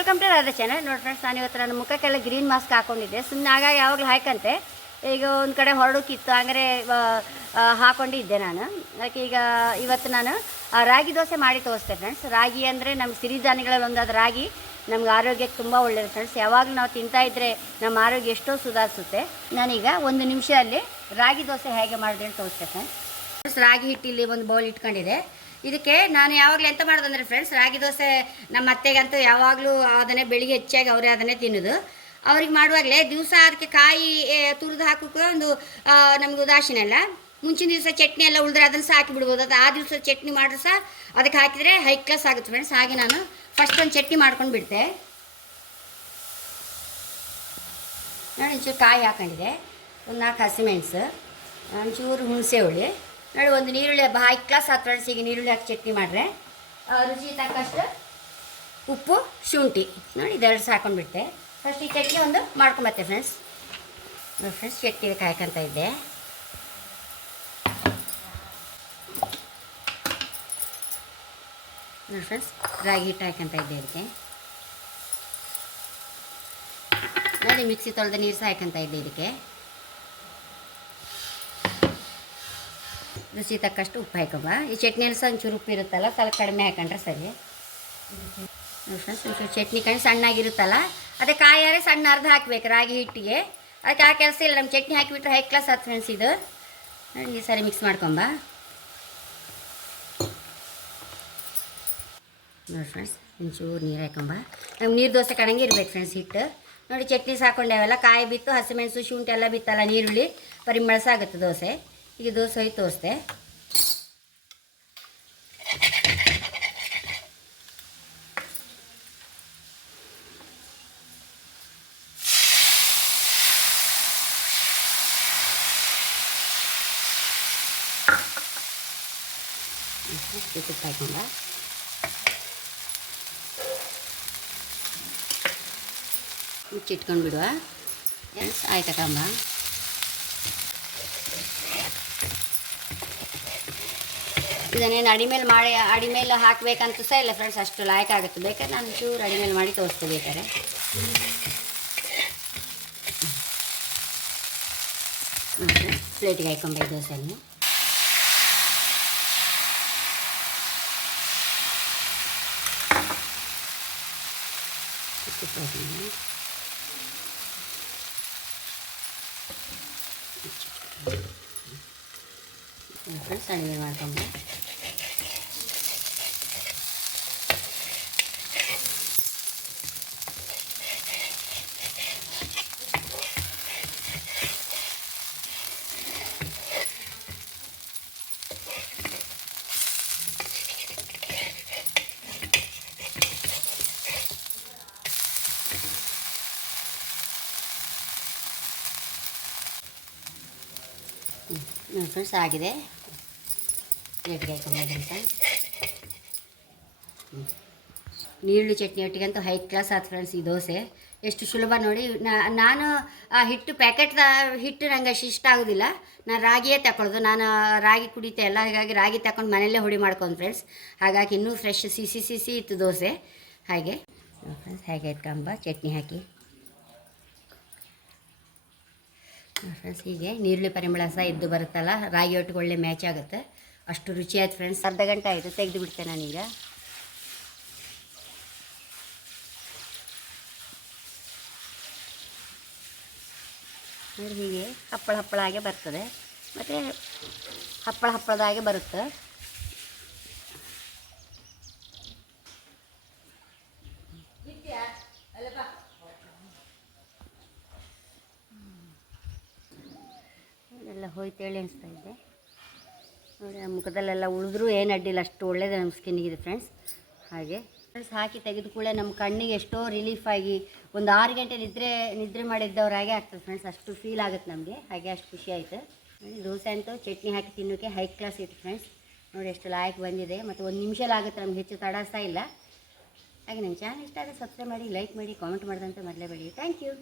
Welcome to Radha channel. ನೋಡಿ friends, ನಾನು ಇವತ್ತು ನನ್ನ ಮುಖಕ್ಕೆಲ್ಲ ಗ್ರೀನ್ ಮಾಸ್ಕ್ ಹಾಕ್ಕೊಂಡಿದ್ದೆ. ಸುಮ್ಮನೆ ಆಗಾಗ ಯಾವಾಗಲೂ ಹಾಕಂತೆ ಈಗ ಒಂದು ಕಡೆ ಹೊರಡೋಕ್ಕಿತ್ತು, ಹಂಗಾರೆ ಹಾಕ್ಕೊಂಡಿದ್ದೆ ನಾನು. ಅದಕ್ಕೆ ಈಗ ಇವತ್ತು ನಾನು ರಾಗಿ ದೋಸೆ ಮಾಡಿ ತೋರಿಸ್ತೆ ಫ್ರೆಂಡ್ಸ್. ರಾಗಿ ಅಂದರೆ ನಮ್ಮ ಸಿರಿಧಾನ್ಯಗಳಲ್ಲಿ ಒಂದಾದ ರಾಗಿ ನಮ್ಗೆ ಆರೋಗ್ಯಕ್ಕೆ ತುಂಬ ಒಳ್ಳೆಯದು ಫ್ರೆಂಡ್ಸ್. ಯಾವಾಗಲೂ ನಾವು ತಿಂತಾಯಿದ್ರೆ ನಮ್ಮ ಆರೋಗ್ಯ ಎಷ್ಟೋ ಸುಧಾರಿಸುತ್ತೆ. ನಾನೀಗ ಒಂದು ನಿಮಿಷದಲ್ಲಿ ರಾಗಿ ದೋಸೆ ಹೇಗೆ ಮಾಡಿದೆ ಅಂತ ತೋರಿಸ್ತೆ ಫ್ರೆಂಡ್ಸ್. ರಾಗಿ ಹಿಟ್ಟಿಲ್ಲಿ ಒಂದು ಬೌಲ್ ಇಟ್ಕೊಂಡಿದೆ. ಇದಕ್ಕೆ ನಾನು ಯಾವಾಗಲೂ ಎಂತ ಮಾಡೋದಂದರೆ ಫ್ರೆಂಡ್ಸ್, ರಾಗಿ ದೋಸೆ ನಮ್ಮ ಅತ್ತೆಗಂತೂ ಯಾವಾಗಲೂ ಅದನ್ನೇ ಬೆಳಿಗ್ಗೆ ಹೆಚ್ಚಾಗಿ ಅವರೇ ಅದನ್ನೇ ತಿನ್ನೋದು. ಅವ್ರಿಗೆ ಮಾಡುವಾಗಲೇ ದಿವಸ ಅದಕ್ಕೆ ಕಾಯಿ ತುರಿದು ಹಾಕೋಕೆ ಒಂದು ನಮ್ಗೆ ಉದಾಸೀನ ಇಲ್ಲ. ಮುಂಚಿನ ದಿವಸ ಚಟ್ನಿ ಎಲ್ಲ ಉಳಿದ್ರೆ ಅದನ್ನು ಸಹ ಹಾಕಿಬಿಡ್ಬೋದು. ಅದು ಆ ದಿವಸ ಚಟ್ನಿ ಮಾಡಿದ್ರೆ ಸಹ ಅದಕ್ಕೆ ಹಾಕಿದರೆ ಹೈ ಕ್ಲಾಸ್ ಆಗುತ್ತೆ ಫ್ರೆಂಡ್ಸ್. ಹಾಗೆ ನಾನು ಫಸ್ಟ್ ಒಂದು ಚಟ್ನಿ ಮಾಡ್ಕೊಂಡು ಬಿಡ್ತೆ. ನಾನು ಒಂಚೂರು ಕಾಯಿ ಹಾಕೊಂಡಿದ್ದೆ, ಒಂದು 4 ಹಸಿಮೆಣಸು, ಒಂಚೂರು ಹುಣಸೆ ಹುಳಿ, ನೋಡಿ ಒಂದು ನೀರುಳ್ಳಿ ಹೈ ಕ್ಲಾಸ್ ಆದ ಫ್ರೆಂಡ್ಸ್. ಈಗ ನೀರುಳ್ಳಿ ಹಾಕಿ ಚಟ್ನಿ ಮಾಡಿದ್ರೆ ರುಚಿ ತಕ್ಕಷ್ಟು ಉಪ್ಪು, ಶುಂಠಿ ನೋಡಿ ಇದೆರಡು ಸಾಕೊಂಡ್ಬಿಡ್ತೆ. ಫಸ್ಟ್ ಈ ಚಟ್ನಿ ಒಂದು ಮಾಡ್ಕೊಂಬತ್ತೆ ಫ್ರೆಂಡ್ಸ್. ನೋಡಿ ಫ್ರೆಂಡ್ಸ್, ಚಟ್ನಿಗೆ ಕಾಯ್ಕೊಂತ ಇದ್ದೆ. ನೋಡಿ ಫ್ರೆಂಡ್ಸ್, ರಾಗಿ ಹಿಟ್ಟು ಹಾಕ್ಕೊಂತ ಇದ್ದೆ. ಇದಕ್ಕೆ ನೋಡಿ ಮಿಕ್ಸಿ ತೊಳೆದ ನೀರು ಸಹ ಹಾಕ್ಕೊಂತ ಇದ್ದೆ. ಇದಕ್ಕೆ ರುಚಿ ತಕ್ಕಷ್ಟು ಉಪ್ಪು ಹಾಕೊಂಬ. ಈ ಚಟ್ನಿಯಲ್ಲಿ ಸಹ ಒಂಚೂರು ಉಪ್ಪು ಇರುತ್ತಲ್ಲ, ಸ್ವಲ್ಪ ಕಡಿಮೆ ಹಾಕೊಂಡ್ರೆ ಸರಿ. ನೋಡಿ ಫ್ರೆಂಡ್ಸ್, ಒಂಚೂರು ಚಟ್ನಿ ಕಣ್ಣು ಸಣ್ಣಾಗಿರುತ್ತಲ್ಲ, ಅದೇ ಕಾಯಾರೆ ಸಣ್ಣ ಅರ್ಧ ಹಾಕಬೇಕು ರಾಗಿ ಹಿಟ್ಟಿಗೆ. ಅದಕ್ಕೆ ಆ ಕೆಲಸ ಇಲ್ಲ, ನಮ್ಮ ಚಟ್ನಿ ಹಾಕಿಬಿಟ್ರೆ ಹೈ ಕ್ಲಾಸ್ ಆದ ಫ್ರೆಂಡ್ಸ್. ಇದು ನೋಡಿ ಈ ಸರಿ ಮಿಕ್ಸ್ ಮಾಡ್ಕೊಂಬ. ನೋಡಿ ಫ್ರೆಂಡ್ಸ್, ಒಂಚೂರು ನೀರು ಹಾಕೊಂಬ. ನಮ್ಗೆ ನೀರು ದೋಸೆ ಕಣಂಗೆ ಇರ್ಬೇಕು ಫ್ರೆಂಡ್ಸ್ ಹಿಟ್ಟು. ನೋಡಿ ಚಟ್ನಿ ಸಾಕೊಂಡೇವಲ್ಲ, ಕಾಯಿ ಬಿತ್ತು, ಹಸಿಮೆಣಸು, ಶುಂಠಿ ಎಲ್ಲ ಬಿತ್ತಲ್ಲ, ನೀರುಳ್ಳಿ ಪರಿಮಳ ಸಾಗುತ್ತೆ ದೋಸೆ. ಈಗ ದೋಸೆ ಹೋಗಿ ತೋರಿಸ್ದೆ. ತುಪ್ಪ ಹಾಕೊಂಡ ಮುಚ್ಚಿಟ್ಕೊಂಡು ಬಿಡುವ ಫ್ರೆಂಡ್ಸ್. ಆಯ್ತಾ ಕಂಬ. ಇದನ್ನೇನು ಅಡಿಮೇಲೆ ಮಾಡಿ ಅಡಿಮೇಲೆ ಹಾಕಬೇಕಂತ ಸಹ ಇಲ್ಲ ಫ್ರೆಂಡ್ಸ್, ಅಷ್ಟು ಲಾಯಕ್ ಆಗುತ್ತೆ. ಬೇಕಾದ್ರೆ ನಾನು ಚೂರು ಅಡಿಮೇಲೆ ಮಾಡಿ ತೋರಿಸ್ತೆ ಬೇಕಾದ್ರೆ. ಪ್ಲೇಟಿಗೆ ಹಾಕೊಂಬ ದೋಸೆಯನ್ನು. ಫ್ರೆಂಡ್ಸ್, ಅಡಿಗೆ ಮಾಡ್ಕೊಂಬ. ಫ್ರೆಂಡ್ಸ್ ಆಗಿದೆ. ಪ್ಲೇಟ್ಗೆ ಹಾಕೊಂಬೋದಂತ. ನೀರುಳ್ಳಿ ಚಟ್ನಿ ಒಟ್ಟಿಗಂತೂ ಹೈ ಕ್ಲಾಸ್ ಆಯ್ತು ಫ್ರೆಂಡ್ಸ್ ಈ ದೋಸೆ. ಎಷ್ಟು ಸುಲಭ ನೋಡಿ. ನಾನು ಆ ಹಿಟ್ಟು ಪ್ಯಾಕೆಟ್ದ ಹಿಟ್ಟು ನನಗೆ ಅಷ್ಟು ಇಷ್ಟ ಆಗೋದಿಲ್ಲ. ನಾನು ರಾಗಿಯೇ ತಗೊಳ್ಳೋದು. ನಾನು ರಾಗಿ ಕುಡಿತೆ ಅಲ್ಲ, ಹಾಗಾಗಿ ರಾಗಿ ತಗೊಂಡು ಮನೆಯಲ್ಲೇ ಹುಡಿ ಮಾಡ್ಕೊಂಡು ಫ್ರೆಂಡ್ಸ್. ಹಾಗಾಗಿ ಇನ್ನೂ ಫ್ರೆಶ್ ಸಿಸಿ ಇತ್ತು ದೋಸೆ. ಹಾಗೆ ಫ್ರೆಂಡ್ಸ್, ಹೇಗೆ ಇಟ್ಕೊಂಬ ಚಟ್ನಿ ಹಾಕಿ. ಫ್ರೆಂಡ್ಸ್, ಹೀಗೆ ನೀರುಳ್ಳಿ ಪರಿಮಳ ಸಹ ಎದ್ದು ಬರುತ್ತಲ್ಲ, ರಾಗಿ ಒಟ್ಟಿಗೆ ಒಳ್ಳೆ ಮ್ಯಾಚ್ ಆಗುತ್ತೆ. ಅಷ್ಟು ರುಚಿ ಆಯ್ತು ಫ್ರೆಂಡ್ಸ್. ಅರ್ಧ ಗಂಟೆ ಆಯಿತು, ತೆಗೆದು ಬಿಡ್ತೇನೆ ನಾನೀಗ. ನೋಡಿ ಹೀಗೆ ಹಪ್ಪಳ ಹಾಗೆ ಬರ್ತದೆ, ಮತ್ತು ಹಪ್ಪಳದಾಗೆ ಬರುತ್ತೆ. ಎಲ್ಲ ಹೋಯ್ತೇಳಿ ಅನಿಸ್ತಾ ಇದ್ದೆ ನೋಡಿ. ನಮ್ಮ ಮುಖದಲ್ಲೆಲ್ಲ ಉಳಿದ್ರೂ ಏನು ಅಡ್ಡಿಲ್ಲ, ಅಷ್ಟು ಒಳ್ಳೆಯದು ನಮ್ಮ ಸ್ಕಿನ್ನಿಗಿದೆ ಫ್ರೆಂಡ್ಸ್. ಹಾಗೆ ಫ್ರೆಂಡ್ಸ್, ಹಾಕಿ ತೆಗೆದು ಕೂಡ ನಮ್ಮ ಕಣ್ಣಿಗೆ ಎಷ್ಟೋ ರಿಲೀಫ್ ಆಗಿ ಒಂದು 6 ಗಂಟೆ ನಿದ್ರೆ ಮಾಡಿದ್ದವ್ರಾಗೆ ಆಗ್ತದೆ ಫ್ರೆಂಡ್ಸ್. ಅಷ್ಟು ಫೀಲ್ ಆಗುತ್ತೆ ನಮಗೆ. ಹಾಗೆ ಅಷ್ಟು ಖುಷಿ ಆಯಿತು ನೋಡಿ. ದೋಸೆ ಅಂತೂ ಚಟ್ನಿ ಹಾಕಿ ತಿನ್ನೋಕ್ಕೆ ಹೈ ಕ್ಲಾಸ್ ಇತ್ತು ಫ್ರೆಂಡ್ಸ್. ನೋಡಿ ಎಷ್ಟು ಲಾಯಕ್ ಬಂದಿದೆ, ಮತ್ತು 1 ನಿಮಿಷ ಆಗುತ್ತೆ, ನಮ್ಗೆ ಹೆಚ್ಚು ತಡ ಸಹ ಇಲ್ಲ. ಹಾಗೆ ನನ್ನ ಚಾನಲ್ ಇಷ್ಟ ಆದರೆ ಸಬ್ಸ್ಕ್ರೈಬ್ ಮಾಡಿ, ಲೈಕ್ ಮಾಡಿ, ಕಾಮೆಂಟ್ ಮಾಡಿದಂತೆ ಮರಲೇಬೇಡಿ. Thank you.